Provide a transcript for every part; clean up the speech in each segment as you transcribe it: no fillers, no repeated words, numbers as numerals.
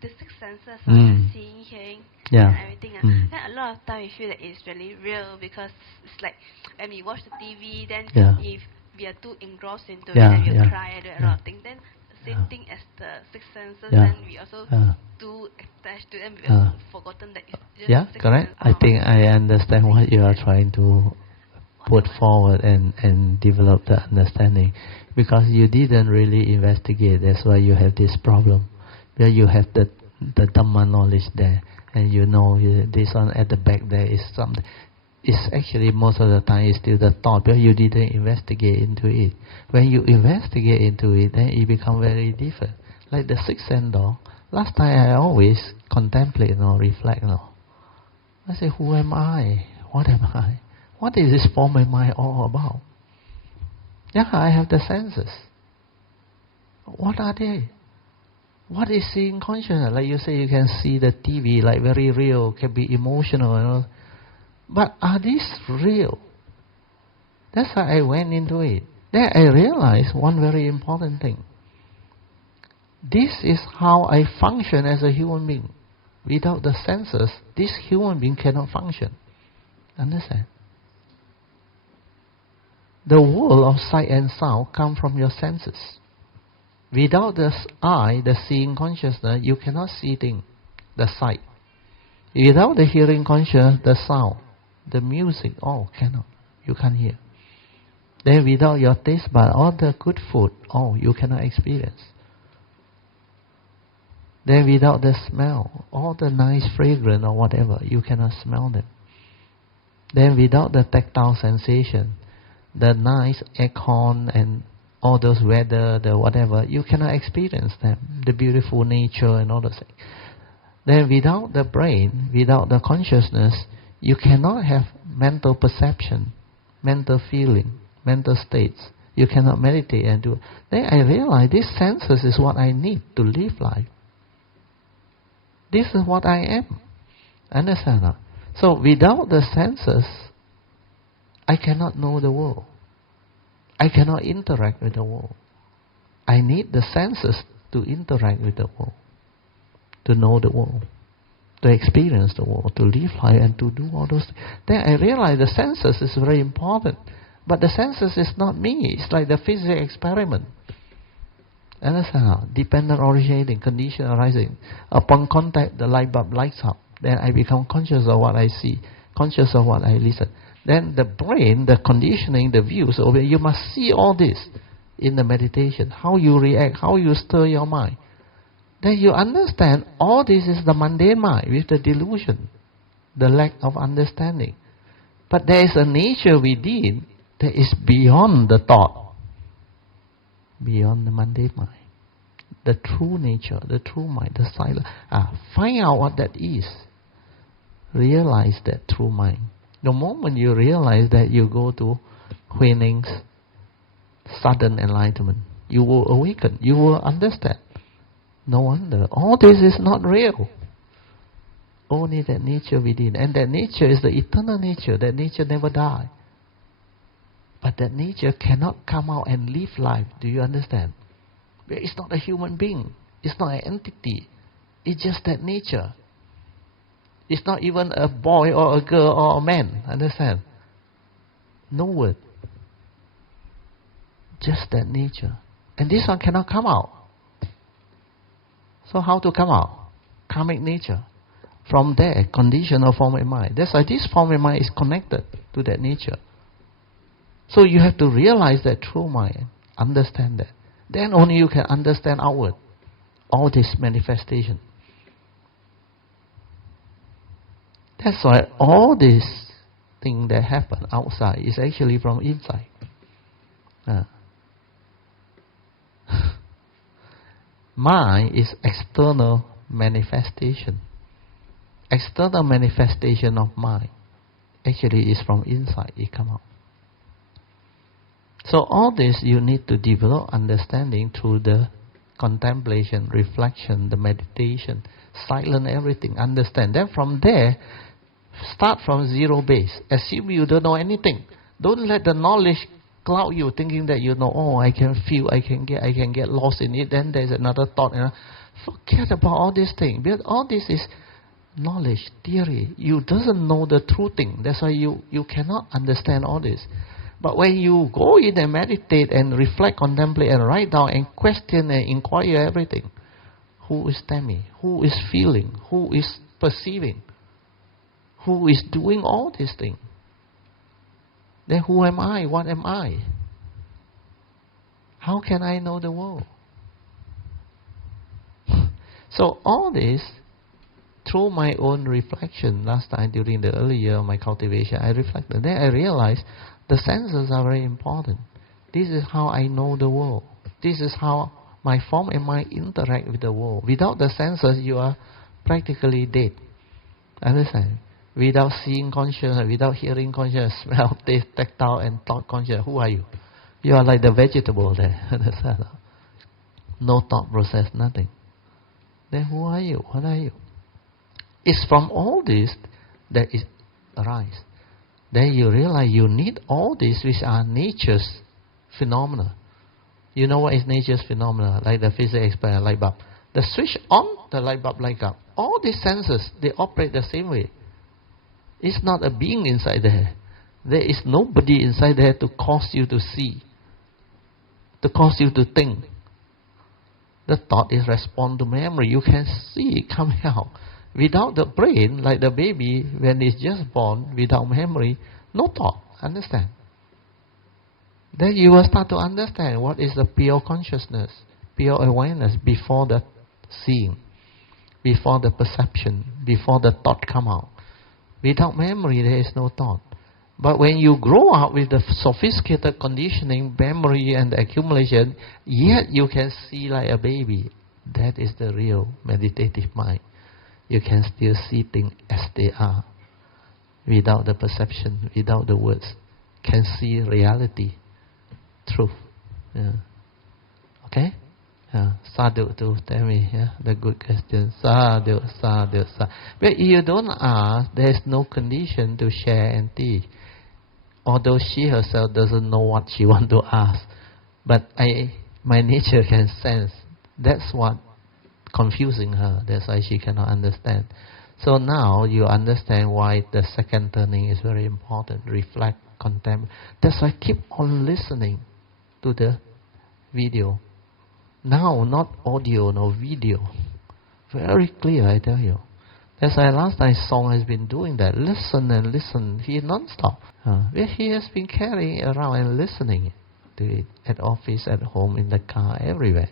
the six senses, Mm. seeing, hearing, Yeah. and everything. Mm. Then a lot of time we feel that it's really real because it's like when we watch the TV, then Yeah. if we are too engrossed into it, Yeah, then we'll yeah, cry and do a yeah. lot of things. Then the same Yeah. thing as the six senses, Yeah. then we also Yeah. too attached to them. We Yeah. have forgotten that it's just Yeah, six correct. senses. I think I understand what you are trying to put forward and develop the understanding, because you didn't really investigate. That's why you have this problem. Where you have the Dhamma knowledge there, and you know this one at the back there is something. It's actually most of the time is still the thought, but you didn't investigate into it. When you investigate into it, then it becomes very different. Like the sixth sense door. Last time I always contemplate or reflect. I say, who am I? What am I? What is this form of mind all about? Yeah, I have the senses. What are they? What is seeing consciousness? Like you say, you can see the TV, like very real, can be emotional and all. But are these real? That's why I went into it. Then I realized one very important thing. This is how I function as a human being. Without the senses, this human being cannot function. Understand? The world of sight and sound come from your senses. Without the eye, the seeing consciousness, you cannot see things, the sight. Without the hearing consciousness, the sound, the music, all cannot. You can't hear. Then without your taste bud, all the good food, you cannot experience. Then without the smell, all the nice fragrance or whatever, you cannot smell them. Then without the tactile sensation, the nice aircon and all those weather, the whatever, you cannot experience them, the beautiful nature and all those things. Then without the brain, without the consciousness, you cannot have mental perception, mental feeling, mental states. You cannot meditate and do. Then I realize these senses is what I need to live life. This is what I am. Understand? So without the senses, I cannot know the world. I cannot interact with the world. I need the senses to interact with the world, to know the world, to experience the world, to live life and to do all those things. Then I realize the senses is very important. But the senses is not me. It's like the physics experiment. Understand? Dependent originating, condition arising. Upon contact, the light bulb lights up. Then I become conscious of what I see, conscious of what I listen. Then the brain, the conditioning, the views, you must see all this in the meditation. How you react, how you stir your mind. Then you understand all this is the mundane mind with the delusion, the lack of understanding. But there is a nature within that is beyond the thought, beyond the mundane mind. The true nature, the true mind, the silent. Find out what that is. Realize that true mind. The moment you realize that, you go to Huineng's sudden enlightenment. You will awaken. You will understand. No wonder. All this is not real. Only that nature within. And that nature is the eternal nature. That nature never dies. But that nature cannot come out and live life. Do you understand? It's not a human being. It's not an entity. It's just that nature. It's not even a boy or a girl or a man. Understand? No word. Just that nature. And this one cannot come out. So how to come out? Karmic nature. From there, conditional form of mind. That's why this form of mind is connected to that nature. So you have to realize that true mind. Understand that. Then only you can understand outward. All this manifestation. That's why all these things that happen outside is actually from inside. Mind is external manifestation. External manifestation of mind actually is from inside. It comes out. So all this you need to develop understanding through the contemplation, reflection, the meditation, silent everything, understand. Then from there, start from zero base. Assume you don't know anything. Don't let the knowledge cloud you, thinking that you know, I can feel, I can get lost in it. Then there's another thought. Forget about all these things. Because all this is knowledge, theory. You doesn't know the true thing. That's why you cannot understand all this. But when you go in and meditate and reflect, contemplate and write down and question and inquire everything, who is Tammy? Who is feeling? Who is perceiving? Who is doing all these things? Then who am I? What am I? How can I know the world? So all this, through my own reflection, last time during the early year of my cultivation, I reflected. Then I realized the senses are very important. This is how I know the world. This is how my form and mind interact with the world. Without the senses, you are practically dead. Understand? Without seeing conscious, without hearing conscious, smell, taste, tactile, and thought conscious, who are you? You are like the vegetable there. Understand? No thought process, nothing. Then who are you? What are you? It's from all this that it arises. Then you realize you need all this, which are nature's phenomena. You know what is nature's phenomena? Like the physics explain, light bulb. The switch on, the light bulb light up. All these senses, they operate the same way. It's not a being inside there. There is nobody inside there to cause you to see, to cause you to think. The thought is respond to memory. You can see it coming out. Without the brain, like the baby, when it's just born, without memory, no thought. Understand? Then you will start to understand what is the pure consciousness, pure awareness before the seeing, before the perception, before the thought come out. Without memory, there is no thought. But when you grow up with the sophisticated conditioning, memory and accumulation, yet you can see like a baby. That is the real meditative mind. You can still see things as they are, without the perception, without the words. Can see reality, truth. Yeah. Okay? Sadhu to tell me, the good question. Sadhu, sadhu, sadhu. But if you don't ask, there is no condition to share and teach. Although she herself doesn't know what she wants to ask. But my nature can sense. That's what confusing her. That's why she cannot understand. So now you understand why the second turning is very important. Reflect, contemplate. That's why keep on listening to the video. Now, not audio, no video. Very clear, I tell you. That's why last night Song has been doing that. Listen and listen. He non-stop. He has been carrying around and listening to it. At office, at home, in the car, everywhere.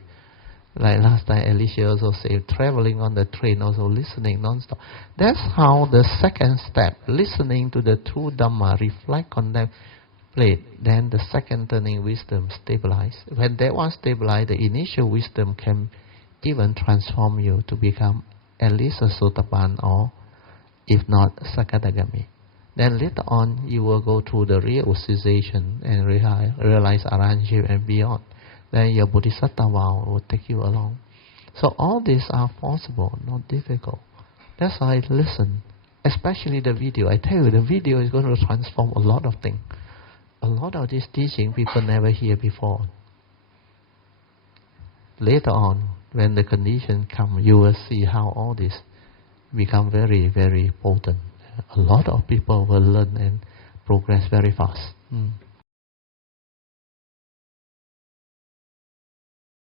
Like last time Alicia also said, traveling on the train, also listening non-stop. That's how the second step, listening to the true Dhamma, reflect on them, then the second turning wisdom stabilize. When that one stabilize, the initial wisdom can even transform you to become at least a Sotapan or, if not, Sakadagami. Then later on, you will go through the real cessation and realize Arahantship and beyond. Then your Bodhisattva vow will take you along. So all these are possible, not difficult. That's why I listen, especially the video. I tell you, the video is going to transform a lot of things. A lot of this teaching people never hear before. Later on, when the condition come, you will see how all this become very, very potent. A lot of people will learn and progress very fast.